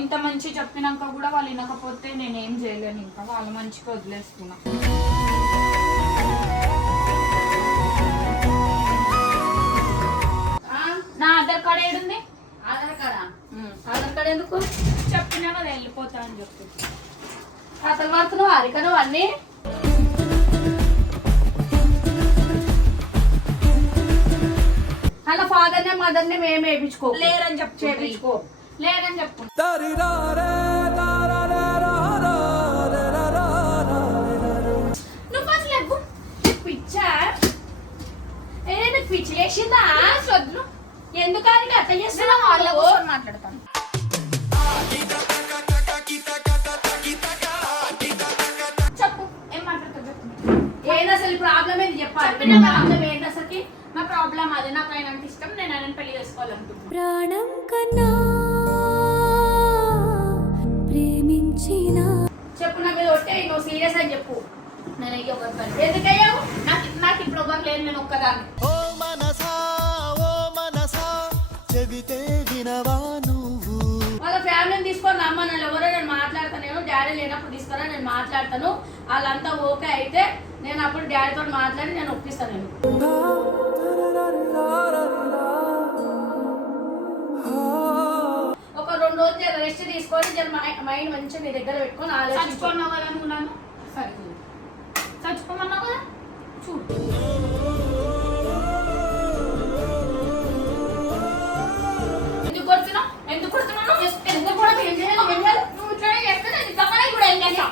ఇంత మంచి చెప్పినాక కూడా వాళ్ళు వినకపోతే నేనేం చేయలేను, ఇంకా వాళ్ళ మంచిగా వదిలేసుకున్నా. నా ఆధార్ కార్డ్ ఏడుంది? ఆధార్ కార్డ్ ఎందుకు? చెప్పినా కదా వెళ్ళిపోతా అని చెప్పి. కథలు పడుతున్నావు అరికను అన్నీ. అలా ఫాదర్ నే మదర్ నే మేము వేయించుకో. లేరని చెప్పు, చేయించుకో. లేరని చెప్పు. నువ్వు అసలు ఎప్పుడు పిచ్చా? ఏదైనా పిచ్చి లేచిందా? వద్దు. ఎందుకు అది అట్లా చేస్తున్నావు? వాళ్ళ కోసం మాట్లాడతాను. చెప్పు, ఏం మాట్లాడుతుంది? ఏంది అసలు ప్రాబ్లం ఏంది చెప్పాలి. ప్రాబ్లం ఏంది అసలుకి? నా ప్రాబ్లం అది, నాకు ఆయన అంటే ఇష్టం, నేను ఆయన పెళ్లి చేసుకోవాలనుకుంటున్నాను. ప్రాణం కన్నా ప్రేమించిన చెప్పు. నా మీద ఒట్టే నువ్వు సీరియస్ అని చెప్పు. నేను అయ్యి ఒక ఎందుకయ్యావు? నాకు ఇప్పుడు ఒక లేదు, నేను ఒక్కదాన్ని. ఓ మనసా చెబితే వినవా నువ్వు. వాళ్ళ ఫ్యామిలీని తీసుకొని రమ్మని ఎవరో నేను మాట్లాడతాను. నేను డాడీ లేనప్పుడు తీసుకురా, నేను మాట్లాడతాను. వాళ్ళంతా ఓకే అయితే నేను అప్పుడు డాడీతో మాట్లాడి నేను ఒప్పిస్తాను. నేను ఒక 2 రోజులు రెస్ట్ తీసుకొని మైండ్ మంచిగా నీ దగ్గర పెట్టుకొని చచ్చిపోన్నావు కదా అనుకున్నాను. సరే చచ్చిపోమన్నావు కదా, చూడు. ఎందుకు కొడుతున్నావు? ఎందుకు కొడుతున్నావు? ఎందుకు కూడా ఏం చేయాలి? ఏం చేయాలి? నువ్వు ఇట్లా చేస్తే నేను నిజంగానే కూడా ఏం చేస్తా.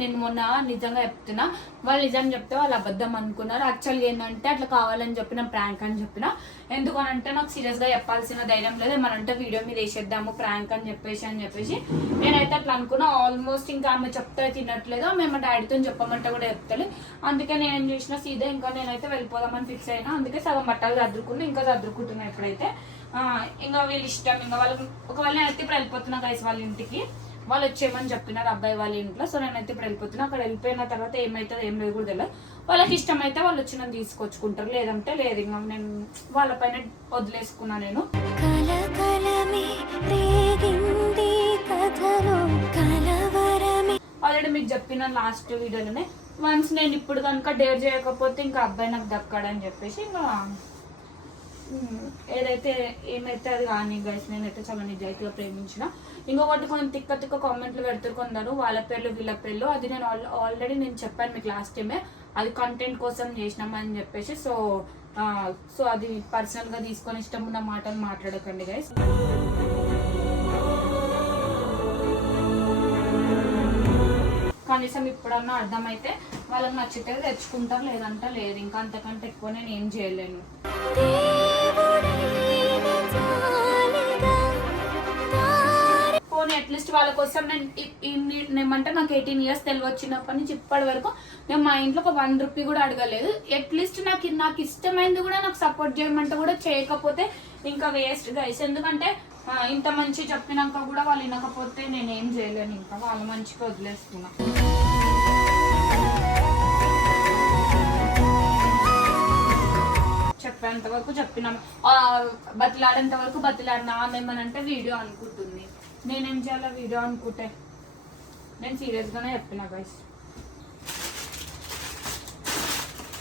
నేను మొన్న నిజంగా చెప్తున్నా, వాళ్ళు నిజం చెప్తే వాళ్ళు అబద్ధం అనుకున్నారు. యాక్చువల్గా ఏంటంటే అట్లా కావాలని చెప్పిన ప్రాంక్ అని చెప్పిన. ఎందుకనంటే నాకు సీరియస్గా చెప్పాల్సిన ధైర్యం లేదు. ఏమనంటే వీడియో మీద వేసేద్దాము ప్రాంక్ అని చెప్పేసి నేనైతే అట్లా అనుకున్నా. ఆల్మోస్ట్ ఇంకా ఆమె చెప్తే తినట్లేదు, మేము డాడీతో చెప్పమంటే కూడా చెప్తలే. అందుకే నేను ఏం చేసిన సీదా ఇంకా నేనైతే వెళ్ళిపోదామని ఫిక్స్ అయినా. అందుకే సగం బట్టలు చదువుకున్నా, ఇంకా చదువుకుంటున్నా ఎప్పుడైతే. ఇంకా వీళ్ళు ఇష్టం, ఇంకా వాళ్ళకి ఒకవేళ నేనైతే ఇప్పుడు వెళ్ళిపోతున్నా గైస్ వాళ్ళ ఇంటికి. వాళ్ళు వచ్చేయమని చెప్పినారు అబ్బాయి వాళ్ళ ఇంట్లో. సో నేనైతే ఇప్పుడు వెళ్ళిపోతున్నా. అక్కడ వెళ్ళిపోయిన తర్వాత ఏమవుతుందో ఏం లేదు కూడా తెలియదు. వాళ్ళకి ఇష్టమైతే వాళ్ళు వచ్చి నన్ను తీసుకొచ్చుకుంటారు, లేదంటే లేదు. ఇంకా నేను వాళ్ళ పైన వదిలేసుకున్నా. నేను ఆల్రెడీ మీకు చెప్పిన లాస్ట్ వీడియోలోనే, వన్స్ నేను ఇప్పుడు కనుక డేర్ చేయకపోతే ఇంకా అబ్బాయి నాకు దక్కాడని చెప్పేసి ఇంకా ఏదైతే ఏమైతే అది కానీ గైస్. నేనైతే చాలా నిజాయితీగా ప్రేమించిన. ఇంకొకటి కొంచెం తిక్క కామెంట్లు పెడతారు కొందరు, వాళ్ళ పేర్లు వీళ్ళ పేర్లు. అది నేను ఆల్రెడీ నేను చెప్పాను మీకు లాస్ట్ టైమే, అది కంటెంట్ కోసం చేసినామని చెప్పేసి. సో అది పర్సనల్గా తీసుకొని ఇష్టం ఉన్న మాటలు మాట్లాడకండి గైస్. కనీసం ఇప్పుడన్నా అర్థమైతే వాళ్ళకి నచ్చితే తెచ్చుకుంటారు, లేదంటే లేదు. ఇంకా అంతకంటే ఎక్కువ నేను ఏం చేయలేను. పోనీ అట్లీస్ట్ వాళ్ళ కోసం నేను ఏమంటే నాకు 18 years తెలివి వచ్చినప్పటి నుంచి ఇప్పటి వరకు నేను మా ఇంట్లో ఒక 1 రూపీ కూడా అడగలేదు. అట్లీస్ట్ నాకు ఇష్టమైంది కూడా నాకు సపోర్ట్ చేయమంటే కూడా చేయకపోతే ఇంకా వేస్ట్ గైస్. ఎందుకంటే ఇంత మంచి చెప్పినాక కూడా వాళ్ళు వినకపోతే నేనేం చేయలేను, ఇంకా వాళ్ళ మంచిగా వదిలేసుకున్నా. చెప్పేంత వరకు చెప్పినాం, బతిలాడేంత వరకు బతిలాడినా. ఆమె ఏమనంటే వీడియో అనుకుంటుంది, నేనేం చేయాలో వీడియో అనుకుంటే. నేను సీరియస్గానే చెప్పిన గైస్.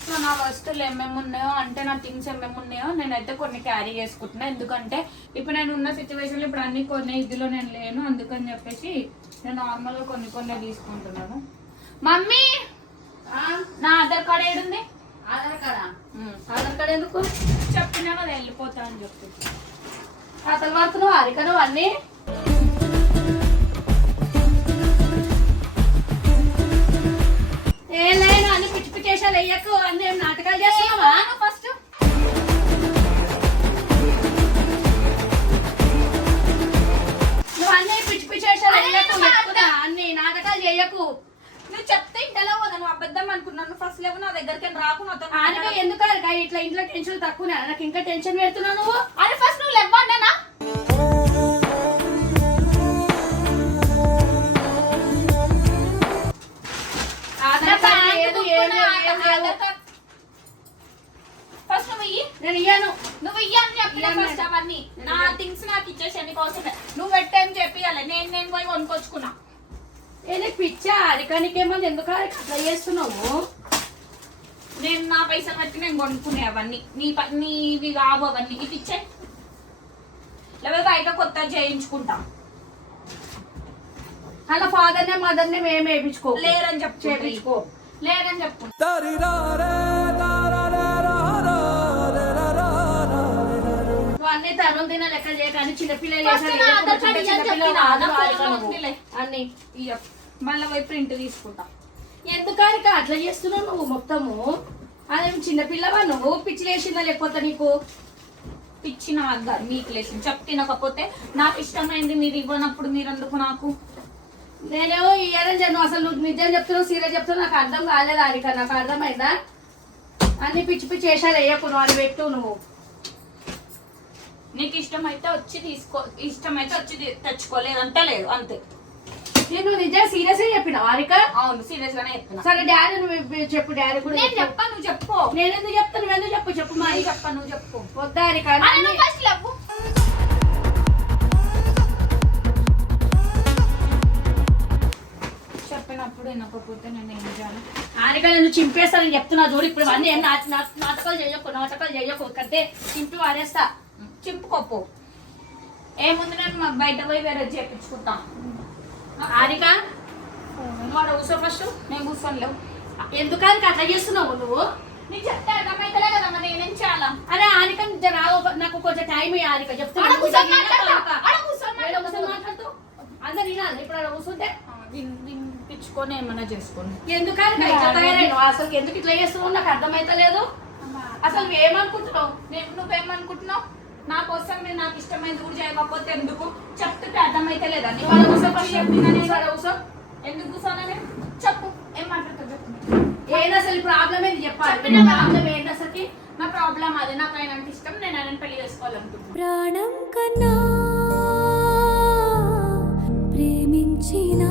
సో నా వస్తువులు ఏమేమి ఉన్నాయో, అంటే నా థింగ్స్ ఏమేమి ఉన్నాయో నేనైతే కొన్ని క్యారీ చేసుకుంటున్నా. ఎందుకంటే ఇప్పుడు నేను ఉన్న సిచ్యువేషన్లో ఇప్పుడు అన్ని కొన్ని ఇదిలో నేను లేను. అందుకని చెప్పేసి నేను నార్మల్గా కొన్ని తీసుకుంటున్నాను. మమ్మీ నా ఆధార్ కార్డ్ ఏడుంది? ఆధార్ కార్డ్ ఎందుకు? చెప్పినా కదా వెళ్ళిపోతా అని చెప్పి. కథలు పడుతున్నావు అరికను అన్నీ. ఏం లేదు అన్ని పిచ్చి పిచ్చేసాలు వెయ్యకు, అన్ని నాటకాలు చేస్తున్నావా ఫస్ట్? నువ్వు అన్ని పిచ్చి పిచ్చేసాలు వెయ్యకు, అన్ని నాటకాలు చేయకు. నువ్వు చెప్తే ఇంటలో నువ్వు అబద్ధం అనుకున్నాను. ఫస్ట్ లేవు నా దగ్గరికి రాకు, నాతో ఎందుకు ఇట్లా ఇంట్లో టెన్షన్ తక్కువ, నాకు ఇంకా టెన్షన్ పెడుతున్నావు నువ్వు. అరే ఫస్ట్ నువ్వు లేవన్నానా? నేను ఇయ్యాను. నువ్వు ఇయ్యని చెప్పిన ఫస్ట్ అవన్నీ నా థింగ్స్ నాకు ఇచ్చేసి నీకు అవసరం లేదు. నువ్వు పెట్టేం చెప్పియాలి, నేను పోయి కొనుక్కొచ్చుకున్నా. నీకు పిచ్చా అరిక? నీకేమన్నా ఎందుకు అట్లా చేస్తున్నావు? నేను నా పైసలు బట్టి నేను కొనుక్కునే అవన్నీ నీవి కావు అవన్నీ. ఇది ఇచ్చే లేకపోతే బయట కొత్త చేయించుకుంటా. అలా ఫాదర్నే మదర్నే మేము వేయించుకో. లేరని చెప్పు, చేయించుకో. లేరని చెప్పు. నువ్వు అన్ని తరుణ్ తిన లెక్క చేయడానికి చిన్నపిల్లలు First నా ఆధార్ కార్డు ఇయ్యని చెప్పినా, నా ఫోన్లో నువ్వు ఉందిలే. అన్ని. ఇయ్య. మళ్ళీ పోయి ప్రింట్ తీసుకుంటా. ఎందుకు అరిక అట్లా చేస్తున్నావు నువ్వు మొత్తము? అదే చిన్నపిల్లవా నువ్వు? పిచ్చిలేసిందా లేకపోతే నీకు? పిచ్చిన అగ్గారు మీకు లేచింది చెప్పు. తినకపోతే నాకు ఇష్టమైంది మీరు ఇవ్వనప్పుడు మీరు ఎందుకు నాకు? నేనేమో ఇయ్యాలని నువ్వు అసలు నువ్వు నిజం చెప్తున్నావు సీరియస్ చెప్తున్నావు నాకు అర్థం కాలేదు అరిక. నాకు అర్థమైందా? అన్ని పిచ్చి పిచ్చి వేషాలు వేయకు నువ్వు, అని పెట్టు నువ్వు. నీకు ఇష్టమైతే వచ్చి తీసుకో, ఇష్టమైతే వచ్చి తెచ్చుకోలేదంటే లేదు అంతే. నేను నిజంగా సీరియస్ గా చెప్పినావు అరిక? అవును సీరియస్ గానే చెప్తున్నా. సరే డాడీ నువ్వు చెప్పు. డాడీ కూడా నేను చెప్పు. చెప్పా, నువ్వు చెప్పు. నేను ఎందుకు చెప్తాను? నువ్వు ఎందుకు చెప్పు? చెప్పు మరి. నేను చెప్పా, నువ్వు చెప్పు. వద్దా అరిక? అరే నువ్వు first చెప్పు. చెప్పినప్పుడు వినకపోతే నేను ఏం చేయాలి? ఆరిక నేను చింపేస్తానని చెప్తున్నా చూడు. ఇప్పుడు అన్నీ ఏం నాటకాలు చేయకు కట్టే చింపి వాడేస్తా. చింపుకోపో. ఏముంది, నేను బయట పోయి వేరే చేపించుకుంటా. ఆరిక నువ్వు ఆడ కూర్చో ఫస్ట్. నేను కూర్చోలేవు. ఎందుకు ఆరిక అట్లా చేస్తున్నావు నువ్వు? నీకు చెప్తే అర్థమైతలే కదా, మరి నేనేం చేయాలా? అరే ఆరిక నాకు కొంచెం టైం ఆరిక చెప్తున్నా. ఆడ కూర్చొని మాట్లాడతా. ఆడ కూర్చొని ఏడ కూర్చొని మాట్లాడుతూ అందరు వినాలి. ఇప్పుడు ఆడ కూర్చుంటే వినిపించుకొని ఏమన్నా చేసుకోండి. ఎందుకు ఆరిక ఇట్లా తయారైనావు? అసలు ఎందుకు ఇట్లా చేస్తున్నావు నాకు అర్థమైతలేదు. అసలు నువ్వేమనుకుంటున్నావు? నువ్వేమనుకుంటున్నావు? నా కోసం మీరు నాకు ఇష్టమైంది కూడా చేయకపోతే ఎందుకు చెప్తుంటే అర్థమైతే లేదా? వాళ్ళ కూర్చో ఫస్ట్. వాళ్ళ కూర్చో. ఎందుకు కూర్చోనా నేను? చెప్పు, ఏం మాట్లాడుతావు చెప్పు. ఏంది అసలు ప్రాబ్లం ఏంది చెప్పాలి. చెప్పిన ప్రాబ్లం ఏంటి అసలుకి? నా ప్రాబ్లం అది. నాకు ఆయన అంటే ఇష్టం, నేను ఆయన పెళ్లి చేసుకోవాలనుకుంటున్నాను. ప్రాణం కన్నా ప్రేమించిన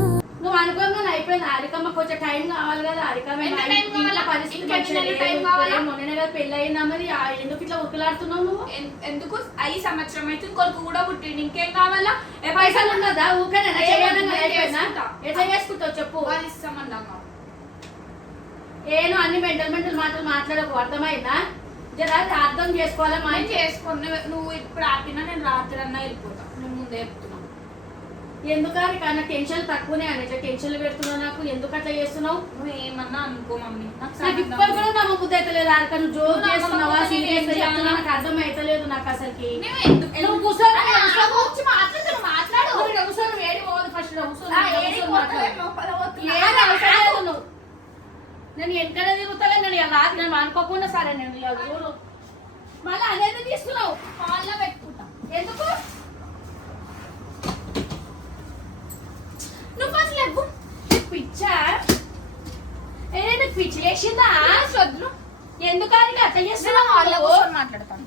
నువ్వు అనుకోగానే అయిపోయింది. అరికమ్మ కొంచెం టైం కావాలి కదా. అరికమ్మ ఎంత టైం కావాలా? పరిస్థితి ఇంకా మంచిగా ఎన్ని లేదు. టైం కావాలా? మొన్ననే కదా పెళ్ళి అయిందా మరి. ఎందుకు ఇట్లా ఉక్కలాడుతున్నావు నువ్వు? ఎందుకు 5 సంవత్సరం అయితే కొడుకు కూడా పుట్టింది, ఇంకేం కావాలా? పైసలు ఉన్నదా? ఊకనే నేను చేసుకుంటా. ఎట్లా చేసుకుంటావు చెప్పు. వాళ్ళు ఇస్తామన్నాను. ఏను అన్ని మెంటల్ మాటలు మాట్లాడకు. అర్థమైందా? జర అర్థం చేసుకోవాలా. మా నేను చేసుకుని నువ్వు ఇప్పుడు ఆపినా నేను రాత్రి అన్నా వెళ్ళిపోతా. నేను ముందే చెప్తున్నా. ఎందుకు అరికన్నా టెన్షన్ తక్కువనే అని ఇట్లా టెన్షన్లు పెడుతున్నావు నాకు. ఎందుకు అట్లా చేస్తున్నావు? నువ్వు ఏమన్నా అనుకో మమ్మీ, నాకు ఇప్పుడు కూడా నమ్మబుద్ధి అవుతలేదు. అరిక నువ్వు జోక్ చేస్తున్నావా సీరియస్ గా చెప్తున్నా? నాకు అర్థం అవుతలేదు నాకు అసలుకి. నువ్వు కూర్చొని మాట్లాడు. కూర్చొని వేడి పోవద్దు ఫస్ట్. నువ్వు నేను ఎక్కడ తిరుగుతావే? నేను రాత్రి నేను అనుకోకుండా సరే నేను చూడు మళ్ళీ అనేది తీసుకున్నావు. హాల్లో పెట్టుకుంటా. ఎందుకు? నువ్వు ఫస్ట్ లేవు. పిచ్చా ఏదైనా పిచ్చి లేచిందా? వద్దు. ఎందుకు అట్లా నేను చేస్తున్నావు? హాల్లో కూర్చొని మాట్లాడతాను.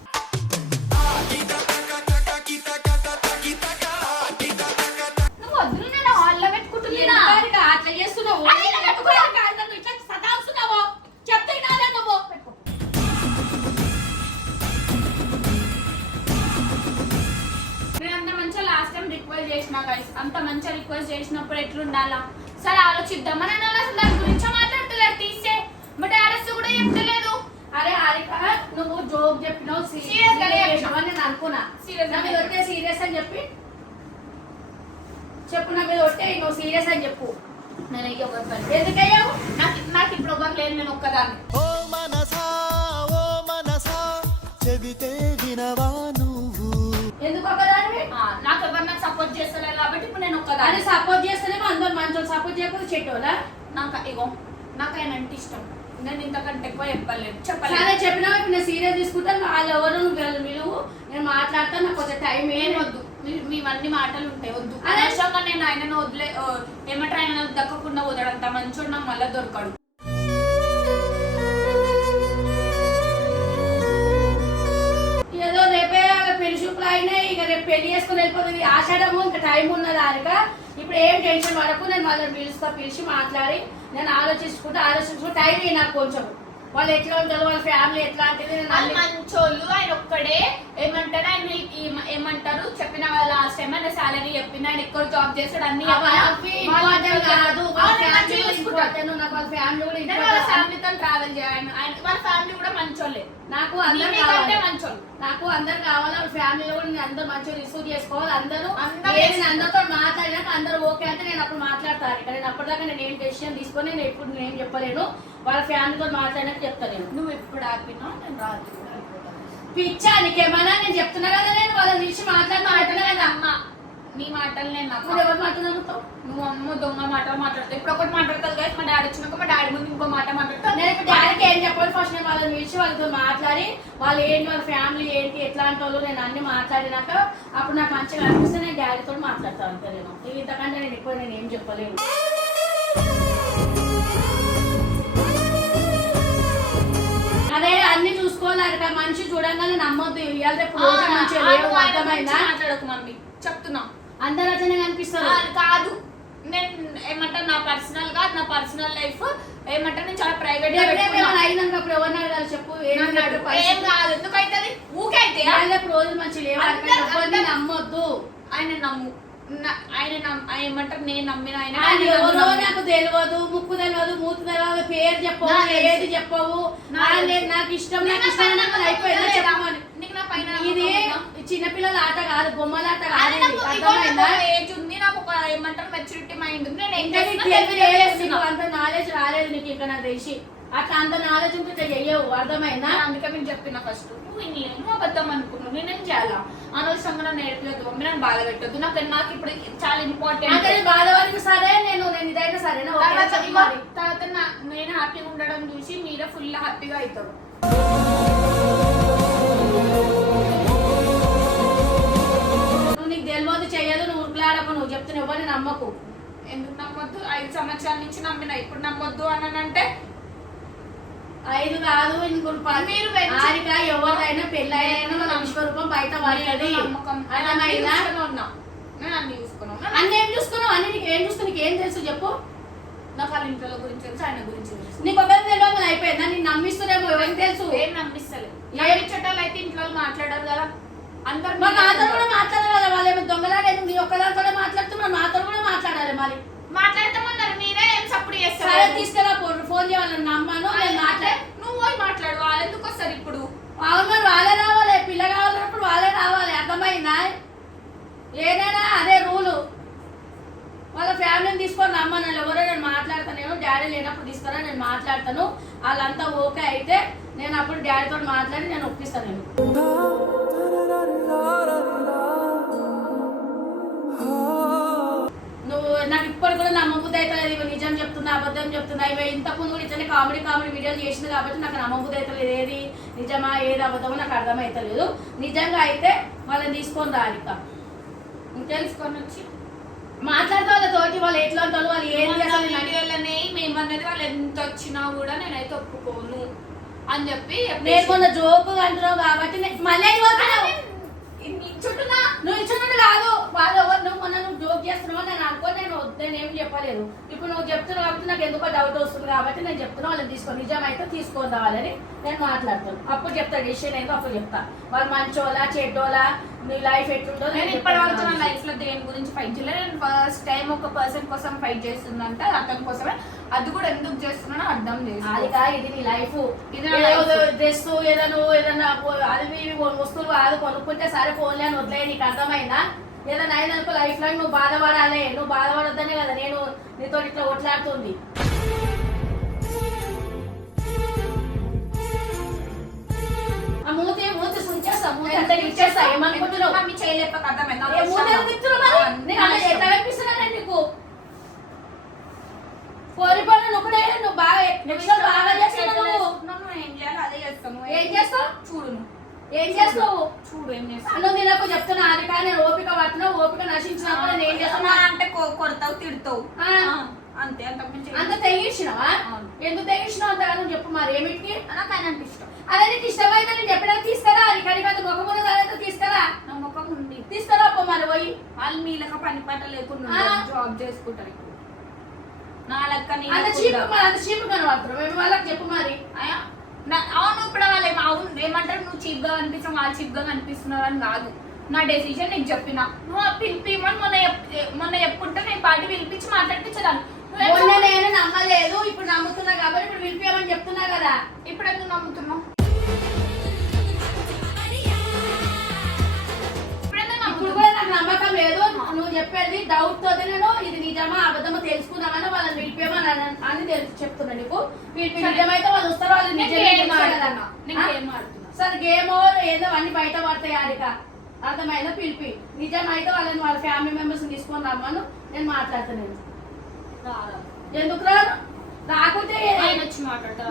నువ్వు వద్దు, నేను హాల్లో పెట్టుకుంటున్నా. అట్లా చేస్తున్నావు. అరే ఇలా పెట్టుకో. నన్ను ఇట్లా సతావుతున్నావు. చెప్తే వినాలే నువ్వు. నేను అంత మంచిగా లాస్ట్ టైం రిక్వెస్ట్ చేసిన గైస్. అంత మంచిగా రిక్వెస్ట్ చేసినప్పుడు ఎట్లుండాలా? సరే ఆలోచిద్దామా. నేను అసలు దాని గురించి మాట్లాడతలేదు. తీసే మా డాడీ కూడా చెప్తలేదు. అరే హారిక నువ్వు జోక్ చెప్పినావు Serious గానే చెప్పినా. నేను అనుకున్నా. Serious నా గానే మీద ఒట్టే సీరియస్ అని చెప్పి చెప్పు. నా మీద ఒట్టే నువ్వు సీరియస్ అని చెప్పు. నేను అయ్యి ఒకరి పని. ఎందుకయ్యావు? నాకు ఇప్పుడు ఒకరు లేదు, నేను ఒక్కదాన్ని. ఓ మనసా చెబితే వినవా నువ్వు. ఎందుకు ఒకదానివి? నాకు ఎవరు నాకు సపోర్ట్ చేస్తలేదు కాబట్టి ఇప్పుడు నేను అని ఒక్కదాన్ని. సపోర్ట్ చేస్తేనేమో అందరు మంచోళ్ళు, సపోర్ట్ చేయకపోతే చెట్టోలా. నాకు ఆయన అంటే ఇష్టం. నేను ఇంతకంటే ఎక్కువ చెప్పలేదు. సరే చెప్పినా ఇప్పుడు నేను సీరియస్ తీసుకుంటాను. వాళ్ళు ఎవరు నువ్వు నేను మాట్లాడతాను. నాకు కొంచెం టైం ఏం ఏం వద్దు. మీవన్నీ మాటలు ఉంటాయి, వద్దు. అదే. అనవసరంగా నేను ఆయనను వదిలే ఏమంటారు, ఆయన దక్కకుండా వదలంత మంచోడు నాకు మళ్ళీ దొరకడు. ఏదో రేపే పెళ్లి చూపులు అయినాయి. ఇక రేపు పెళ్లి చేసుకుని వెళ్ళిపోతుంది. ఆషాఢము ఇంకా టైం ఉన్నది ఆరిక. ఇప్పుడు ఏం టెన్షన్ పడకు. నేను వాళ్ళని పిలిచి మాట్లాడి నేను ఆలోచించుకుంటే టైం నాకు కొంచెం వాళ్ళు ఎట్లా ఉంటారు, వాళ్ళ ఫ్యామిలీ ఎట్లాంటిది వాళ్ళు మంచోళ్ళు, అక్కడే ఏమంటారు ఆయన ఏమంటారు చెప్పిన లాస్ట్ టైం ఆయన సాలరీ చెప్పిన ఆయన ఎక్కువ జాబ్ చేస్తాడు అన్ని ఫ్యామిలీతో ట్రావెల్ చేయాలి వాళ్ళ ఫ్యామిలీ కూడా మంచోళ్ళే నాకు మంచోళ్ళు నాకు అందరు కావాలి ఫ్యామిలీలో కూడా నేను అందరూ మంచిగా రిసీవ్ చేసుకోవాలి అందరూ అందరితో మాట్లాడినాక అందరూ ఓకే అంటే నేను అప్పుడు మాట్లాడతాను ఇక్కడ నేను అప్పటిదాకా నేను ఏం డెసిషన్ తీసుకొని నేను ఎప్పుడు నేను చెప్పలేను వాళ్ళ ఫ్యామిలీతో మాట్లాడినాక చెప్తాను నువ్వు ఎప్పుడు ఆపినా నేను రాదు పిచ్చా నీకేమన్నా నేను చెప్తున్నా కదా నేను వాళ్ళ నుంచి మాట్లాడుతున్నా కదా అమ్మ నీ మాటలు నేను నువ్వు ఎవరు మాట్లాడుతావు నువ్వు అమ్మ దొంగ మాటలు మాట్లాడతావు ఇప్పుడు ఒకటి మాట్లాడతావు కదా మా డాడీ వచ్చినాక మా డాడీ ముందు ఇంకో మాట మాట్లాడతావు నేను ఇప్పుడు డాడీకి ఏం చెప్పాలి ఫస్ట్ నేను వాళ్ళని పిలిచి వాళ్ళతో మాట్లాడి వాళ్ళు ఏంటి వాళ్ళ ఫ్యామిలీ ఏంటి ఎట్లాంటి వాళ్ళు నేను అన్ని మాట్లాడినాక అప్పుడు నాకు మంచిగా అనిపిస్తే నేను డాడీతో మాట్లాడతాను అంతే నేను ఇంతకంటే నేను ఎక్కువ నేను ఏం చెప్పలేను అదే అన్ని చూసుకోవాలి మనిషి చూడంగానే నమ్మొద్దు ఇవాళ రేపు రోజు మంచిగా లేవు అర్థమైందా మాట్లాడకు మమ్మీ చెప్తున్నా అందరూ అట్లనే కనిపిస్తారు కాదు నేను ఏమంటారు నా పర్సనల్ గా నా పర్సనల్ లైఫ్ ఏమంటారు నేను చాలా ప్రైవేట్ అయినాక అప్పుడు ఎవరిని అడగాలి చెప్పు ఏం కాదు ఎందుకైతే ఊకైతే రోజు మంచి లేవు నమ్మొద్దు ఆయన నమ్ము ఏమంటారు నేను నమ్మిన ఆయన ఎవరో నాకు తెలియదు ముక్కు తెలియదు మూతి తెలియదు పేరు చెప్పవు ఏది చెప్పవు నాకు ఇష్టం ఇది చిన్నపిల్లల ఆట కాదు బొమ్మల ఆట కాదు ఏజ్ ఉంది నాకు ఒక ఏమంటారు మెచ్యూరిటీ మైండ్ ఉంది నేను అంత నాలెడ్జ్ రాలేదు నీకు ఇక్కడ నాకు తెలిసి అట్లా అంత నాలెడ్జ్ ఉంటే చెయ్యవు అర్థమైందా అందుకే నేను చెప్పిన ఫస్ట్ నువ్వు అబద్ధం అనుకున్నావు నేనేం చేయాలా అనవసరంగా నన్ను నేర్పలేదు మమ్మీ నన్ను బాధ పెట్టద్దు నాకు ఇప్పుడు చాలా ఇంపార్టెంట్ బాధపడిన సరే నేను ఇదైనా సరే తర్వాత నేను హ్యాపీగా ఉండడం చూసి మీరే ఫుల్ హ్యాపీగా అవుతారు నువ్వు నీకు తెలియదు చెయ్యదు నువ్వు ఉరుకులాడకు నువ్వు చెప్తున్నా ఎవరిని నమ్మకు ఎందుకు నమ్మొద్దు 5 సంవత్సరాల నుంచి నమ్మిన ఇప్పుడు నమ్మొద్దు అనంటే 5 కాదు మీరు ఎవరైనా పెళ్ళైనా మన విశ్వరూపం బయట పడేది అన్ని ఏం చూసుకున్నావు అన్ని నీకు ఏం చూసుకుని నీకు ఏం తెలుసు చెప్పు నాకు వాళ్ళ ఇంట్లో గురించి తెలుసు ఆయన గురించి తెలుసు నీకు ఒకరి తెలియదు అయిపోయిందా నేను నమ్మిస్తున్నామో ఎవరికి తెలుసు ఏం నమ్మిస్తలేదు నమ్మించటాలు అయితే ఇంట్లో మాట్లాడారు కదా అందరు నాతో కూడా మాట్లాడాలి కదా వాళ్ళు ఏమో దొంగలాగా నీ ఒక్కదాంతో మాట్లాడుతున్నావు నాతో కూడా మాట్లాడాలి మరి మాట్లాడతామన్నారు మీరే ఏం సపోర్ట్ చేస్తారు తీసుకెళ్ళా ఫోన్ చేయాలని నమ్మను నువ్వు పోయి మాట్లాడు వాళ్ళు ఎందుకు వస్తారు ఇప్పుడు అవును వాళ్ళే రావాలి పిల్ల కావాలన్నప్పుడు వాళ్ళే రావాలి అర్థమైందా ఏదైనా అదే రూలు వాళ్ళ ఫ్యామిలీని తీసుకొని నమ్మను ఎవరో నేను మాట్లాడతాను డాడీ లేనప్పుడు తీసుకురా నేను మాట్లాడతాను వాళ్ళంతా ఓకే అయితే నేను అప్పుడు డాడీతో మాట్లాడి నేను ఒప్పిస్తాను నేను నువ్వు నాకు ఇప్పటి కూడా నమ్మబుద్ధి అవుతలేదు ఇవి నిజం చెప్తున్నా అబద్ధం చెప్తున్నా ఇవి ఇంతకుముందు కూడా ఇట్లనే కామెడీ వీడియోలు చేసింది కాబట్టి నాకు నమ్మబుద్ధి అవుతలేదు ఏది నిజమా ఏది అబద్ధమో నాకు అర్థమవుతలేదు నిజంగా అయితే వాళ్ళని తీసుకొని రాలిక తెలుసుకొని వచ్చి మాట్లాడితే వాళ్ళతోటి వాళ్ళు ఎట్లా ఉంటారు వాళ్ళు ఏం చేయాలని మేమన్నది వాళ్ళు ఎంత వచ్చినా కూడా నేనైతే ఒప్పుకోను అని చెప్పి నేను మొన్న జోకు అంటున్నావు కాబట్టి మళ్ళీ చుట్టూనా నువ్వు ఇచ్చుకుంటు కాదు వాళ్ళు ఎవరు నువ్వు మొన్న నువ్వు జోక్ చేస్తున్నావు నేను అనుకో నేను ఏం చెప్పలేదు ఇప్పుడు నువ్వు చెప్తున్నావు కాబట్టి నాకు ఎందుకో డౌట్ వస్తుంది కాబట్టి నేను చెప్తున్నా వాళ్ళని తీసుకో నిజం అయితే తీసుకొని రావాలని నేను మాట్లాడుతాను అప్పుడు చెప్తా డిసిషన్ ఏంటో అప్పుడు చెప్తా వాళ్ళు మంచోలా చెడ్డోలా నీ లైఫ్ ఎట్లుందో నేను ఇప్పటి వరకు నా లైఫ్ లో దేని గురించి ఫైట్ చేయలేదు నేను ఫస్ట్ టైం ఒక పర్సన్ కోసం ఫైట్ చేస్తుందంటే అతని కోసమే అది కూడా ఎందుకు చేస్తున్నానో అర్థం చేసుకోవాలి ఇది నీ లైఫ్ డ్రెస్ ఏదైనా అది వస్తువులు కాదు కొనుక్కుంటే సరే ఫోన్లే అని వదిలే నీకు అర్థమైందా ఏదైనా అయినందుకు లైఫ్ లాంగ్ నువ్వు బాధపడాలి నువ్వు బాధపడొద్దనే కదా నేను నీతో ఇట్లా కొట్లాడుతుంది ఆ మూతి సుంచేస్తా మూతి అంతా ఇచ్చేస్తా ఏమనుకుంటున్నావు మమ్మీ చేయలేక అర్థమైందా ఎట్లా కనిపిస్తున్నా నేను నీకు కోరిపడు నువ్వు బాగా చేస్తున్నావు ఏం చేయాలి అదే చేస్తాను ఏం చేస్తావు చూడు ఏం చేస్తావు చూడు ఏం చేస్తాను నువ్వు తినకు చెప్తున్నా అది కానీ నేను ఓపిక పడుతున్నావు ఓపిక నశించినప్పుడు నేను ఏం చేస్తున్నా అంటే కొడతావు తిడతావు అంతే అంత తెగించినావా ఎందుకు తెగించినావు అంత నువ్వు చెప్పు మరి ఏమిటికి నాకు ఆయన అంటే ఇష్టం అదే నీకు ఇష్టమైతే నేను చెప్పినా తీసుకురా అది కడిగి ముఖం ఉన్నదైతే తీసుకురా నా ముఖం ఉంది తీసుకురా అప్ప మరి పోయి వాళ్ళు మీ లెక్క పని పాట లేకుండా జాబ్ చేసుకుంటారు ఇప్పుడు నా లెక్క అంత చీపు కనబడుతున్నావు మేము వాళ్ళకి చెప్పు మరి అవును ఇప్పుడు వాళ్ళు అవును ఏమంటారు నువ్వు చీప్ గా కనిపిస్తాం వాళ్ళు చీప్ గా కనిపిస్తున్నారు అని కాదు. నా డెసిషన్ నీకు చెప్పిన. నువ్వు పిలిపిమని మొన్న చెప్పుంటే నేను పార్టీ పిలిపించి మాట్లాడిపించదాన్ని. మొన్న నేను నమ్మలేదు, ఇప్పుడు నమ్ముతున్నా కాబట్టి ఇప్పుడు పిలిపియమని చెప్తున్నా కదా. ఇప్పుడు ఎందుకు నమ్ముతున్నావు? ఇప్పుడు కూడా నాకు నమ్మకం లేదు. నువ్వు చెప్పేది డౌట్ తోటి నేను ఇది నిజమా అబద్ధమా తెలుసుకుందామని వాళ్ళని పిలిపేమని అని చెప్తున్నా నీకు. నిజమైతే వాళ్ళు వస్తారు, వాళ్ళు సరే గేమ్ ఏదో అన్ని బయట పడతాయి ఆడిక అర్థమైనా పిలిపి. నిజమైతే వాళ్ళని వాళ్ళ ఫ్యామిలీ మెంబర్స్ తీసుకొని రమ్మను, నేను మాట్లాడతాను. ఎందుకు రాను? రాకుంటే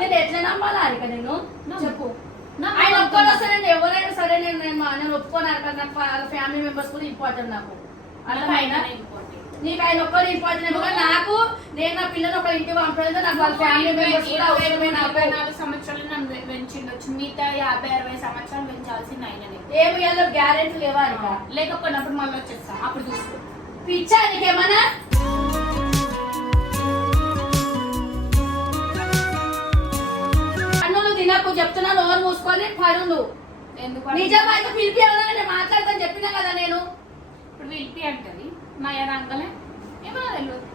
నేను ఎట్లా నమ్మాలి ఆడిక? నేను చెప్పు. ఆయన ఒక్కరు వస్తే నేను ఎవరైనా సరే నేను ఒప్పుకోను. నాకు వాళ్ళ ఫ్యామిలీ మెంబర్స్ కూడా ఇంపార్టెంట్ నాకు. అర్థమైనా? నీకు ఆయన ఒక్కరు ఇంపార్టెంట్. నాకు నేను నా పిల్లలు ఒక ఇంటికి పంపలేదు, నాకు వాళ్ళ ఫ్యామిలీ మెంబర్స్ కూడా అవసరమే. 44 సంవత్సరాలు నన్ను పెంచిండొచ్చు, మిగతా 50-60 సంవత్సరాలు పెంచాల్సింది ఆయనని. ఏమి ఇవాళ గ్యారెంటీ లేవా? లేకపోయినప్పుడు మళ్ళీ వచ్చేస్తా, అప్పుడు చూసుకో. పిచ్చా నీకేమన్నా? అన్నులు తినకు చెప్తున్నా, నోరు మూసుకొని పనులు. ఎందుకు నిజమైతే పిలిపి నేను మాట్లాడతాను చెప్పినా కదా నేను. ఇప్పుడు పిలిపి అంటది మా రంగలే ఏమన్నా తెలియదు.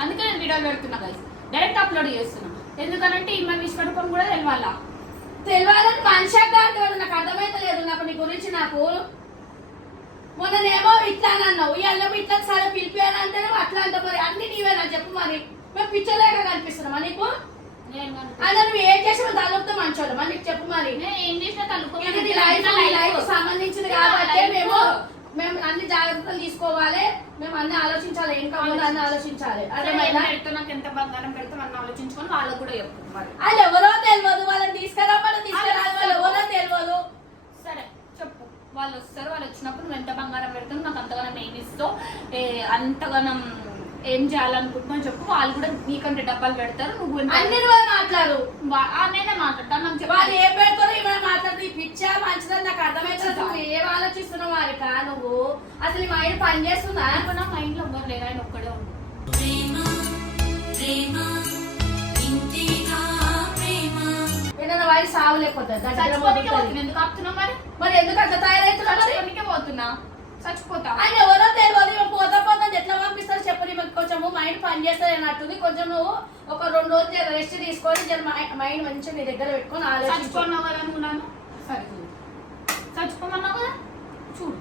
అందుకే నేను వీడియోలు పెడుతున్నా గైస్, డైరెక్ట్ అప్లోడ్ చేస్తున్నా. ఎందుకనంటే ఈ మన విశ్వరూపం కూడా తెలియాలా. తెలియాలని మనిషి కాదు, నాకు అర్థమైతే లేదు. నాకు నీ గురించి నాకు మొన్ననేమో ఇట్లా అని అన్నావు, ఇవాళ ఇట్లా సరే పిలిపి అని అంటేనే అట్లా అంట. మరి అన్ని నీవేనా చెప్పు. మరి మేము పిచ్చలేక కనిపిస్తున్నామా నీకు? అలా నువ్వు ఏం చేసినా తలుపుతో మంచోళ్ళు మరి నీకు చెప్పు. మరి ఏం చేసినా లైఫ్ సంబంధించింది కాబట్టి మేము అన్ని జాగ్రత్తలు తీసుకోవాలి, మేము అన్ని ఆలోచించాలి, ఏం కావాలో అన్ని ఆలోచించాలి. నాకు ఎంత బంగారం పెడతాం అన్ని ఆలోచించుకొని వాళ్ళకు కూడా చెప్పు. మరి వాళ్ళు ఎవరో తెలియదు, వాళ్ళని తీసుకురావాలి తీసుకురాలి, వాళ్ళు ఎవరో తెలియదు. సరే చెప్పు, వాళ్ళు వస్తారు, వాళ్ళు వచ్చినప్పుడు నువ్వు ఎంత బంగారం పెడతావు, నాకు అంతగానం ఏమి ఇస్తావు, అంతగానం ఏం చేయాలనుకుంటున్నావు చెప్పు. వాళ్ళు కూడా నీకంటే డబ్బాలు పెడతారు. నువ్వు అన్ని మాట్లాడు, నేనే మాట్లాడతాను. నాకు చెప్పు వాళ్ళు ఏం పెడతారో ఇవాళ మాట్లాడుతూ పిచ్చా మంచిదని నాకు అర్థమవుతుంది. నువ్వు ఏం ఆలోచిస్తున్నావు వారిక? నువ్వు అసలు మా ఆయన పని చేస్తున్నా? నా మైండ్ లో ఎవ్వరు లేరు, ఆయన ఒక్కడే ఉంది. ఏదైనా వారి సాగు లేకపోతుంది. ఎందుకు ఆపుతున్నావు? మరి ఎందుకు అట్లా తయారవుతున్నా? పోతున్నా, చచ్చిపోతా. ఆయన ఎవరో తెలియదు, పోతా పోతా ఎట్లా పంపిస్తారు చెప్పు. నీకు కొంచెము మైండ్ పని చేస్తుంది అన్నట్టుంది. కొంచెం నువ్వు ఒక 2 రోజులు రెస్ట్ తీసుకొని మైండ్ మంచిగా నీ దగ్గర పెట్టుకొని చచ్చిపోన్నావు కదా అనుకున్నాను. సరే చచ్చిపోమన్నావు కదా, చూడు.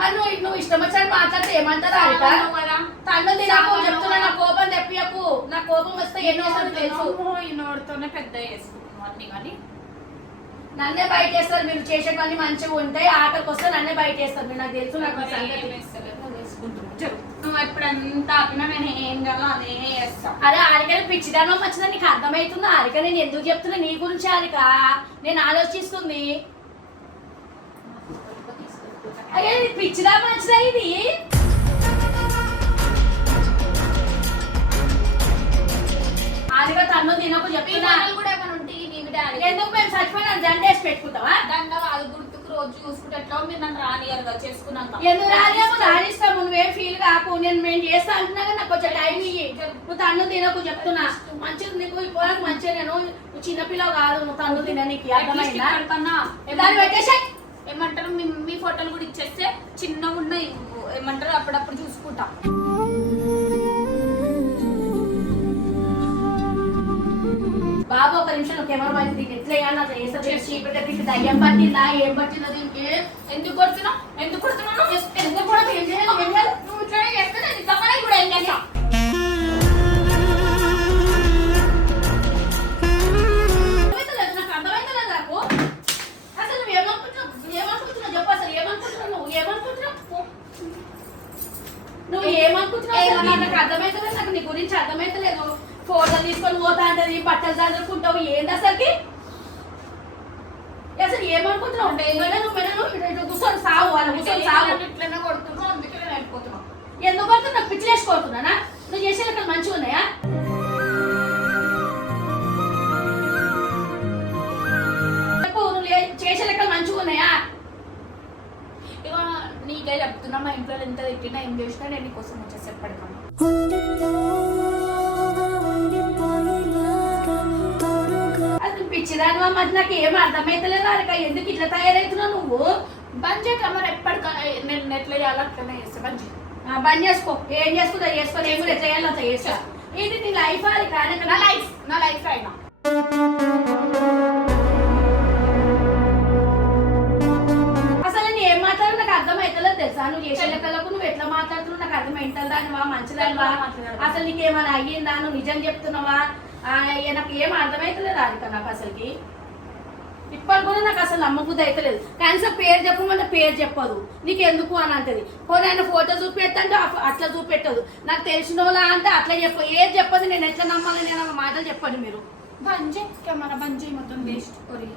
మరి నువ్వు ఇష్టం వచ్చాడు మాట్లాడితే ఏమంటారా? తన్ను తినకు చెప్తున్నా, నా కోపం తెప్పియకు. నా కోపం వస్తే ఎన్నో తెలుసు. ఈ నోడుతోనే పెద్ద వేసుకుంటున్నాను కానీ నన్నే బయట వేస్తారు. మీరు చేసే పని మంచిగా ఉంటాయి, ఆటకు వస్తే నన్నే బయట వేస్తారు. మీరు నాకు తెలుసు. నాకు నువ్వు ఎప్పుడంతా ఆపినా నేను ఏం కావాలో అదే చేస్తా. అరే ఆరికని పిచ్చిదానం వచ్చిందని నీకు అర్థమవుతుందా? ఆరిక నేను ఎందుకు చెప్తున్నా నీ గురించి? ఆరిక నేను ఆలోచిస్తుంది. అయ్యా పిచ్చిదా మంచిదా ఇది? ఆరిక తన్ను తినకు చెప్తున్నా. ఎందుకు మేము చచ్చిపోయినా దండ వేసి పెట్టుకుంటావా? దండ అది గుర్తుకు రోజు చూసుకుంటే ఎట్లా మీరు నన్ను రానియరుగా చేసుకున్నాక. ఎందుకు రానిస్తాము? నువ్వేం ఫీల్ కాకు. మేము చేస్తా అంటున్నా కానీ నాకు కొంచెం టైం ఇయ్యి. నువ్వు తన్ను తినకు చెప్తున్నా. మంచిది నీకు ఇప్పుడు మంచిగా. నువ్వు చిన్నపిల్లవు కాదు, నువ్వు తన్ను తిననీకి అర్థమైందా? దాన్ని పెట్టేసే ఏమంటారు, మీ ఫోటోలు కూడా ఇచ్చేస్తే చిన్నగా ఉన్నాయి ఏమంటారు, అప్పుడప్పుడు చూసుకుంటా. బాబు ఒక నిమిషం కెమెరా బయట దీనికి ఎట్లా వేయాలి అట్లా వేస్తే దయ్యం పట్టిందా ఏం పట్టిందా దీనికి? ఎందుకు కొడుతున్నావు? ఎందుకు కొడుతున్నావు? ఎందుకు కూడా ఏం చేయాలి? ఏం చేయాలి? నువ్వు ఇట్లా చేస్తే నేను నిజంగానే కూడా ఏం చేస్తా. నాకు అర్థమైతే నాకు అసలు నువ్వు ఏమనుకుంటున్నావు చెప్పు. అసలు ఏమనుకుంటున్నావు? నువ్వు ఏమనుకుంటున్నావు? నాకు అర్థమైతే నాకు నీ గురించి అర్థమైతే లేదు. ఫోటో తీసుకొని పోతా అంటది, బట్టలు చదువుకుంటావు. ఏంది అసలుకి? అసలు ఏమనుకుంటున్నావు? నువ్వు కూర్చొని సావు, వాళ్ళు కూర్చొని సావు. ఇట్లనే కొడుతున్నావు, అందుకే నేను వెళ్ళిపోతున్నావు. ఎందుకు కొడుతున్నా? నాకు పిచ్చిలేసుకోతున్నానా? నువ్వు చేసే లెక్కలు మంచిగా ఉన్నాయా? నువ్వు చేసే లెక్కలు మంచిగా ఉన్నాయా? ఇక నీకే చెప్తున్నా, మా ఇంట్లో ఎంత తిట్టినా ఏం చేసినా నేను నీకోసం వచ్చేసి ఎప్పటికన్నా. మంచిదానివా మరి నాకు ఏం అర్థమైతలేదు అరక ఎందుకు ఇట్లా తయారవుతున్నావు నువ్వు బంద్ చేయక మరి ఎప్పటికైనా నేను ఎట్లా చేయాలో అట్లనే చేస్తా బంద్ చేయి. బంద్ చేసుకో ఏం చేసుకుంటా చేసుకో నేను కూడా ఎట్లా చేయాలో అంత చేస్తా ఇది నీ లైఫ్ అది కానీ నా లైఫ్ అయినా అసలు నేను ఏం మాట్లాడు నాకు అర్థమైతలేదు తెలుసా నువ్వు చేసే లెక్కలకు నువ్వు ఎట్లా మాట్లాడుతున్నావు నాకు అర్థమైంటది దానివా మంచిదానివా అసలు నీకేమైనా అయ్యిందా నువ్వు నిజం చెప్తున్నావా నాకు ఏం అర్థమైతలేదు అది నాకు అసలుకి ఇప్పటి కూడా నాకు అసలు నమ్మబుద్ధి అయితలేదు కనీసం పేరు చెప్పమంటే పేరు చెప్పదు నీకు ఎందుకు అని అంటది పోనీ ఆయన ఫోటో చూపెట్టంటే అట్లా చూపెట్టదు నాకు తెలిసిన వాళ్ళ అంటే అట్లా ఏది చెప్పదు నేను ఎట్లా నమ్మాలి నేను మాటలు చెప్పండి మీరు బంద్ చేయి కెమెరా బంద్ చేయి మొత్తం వేస్ట్ కొరియా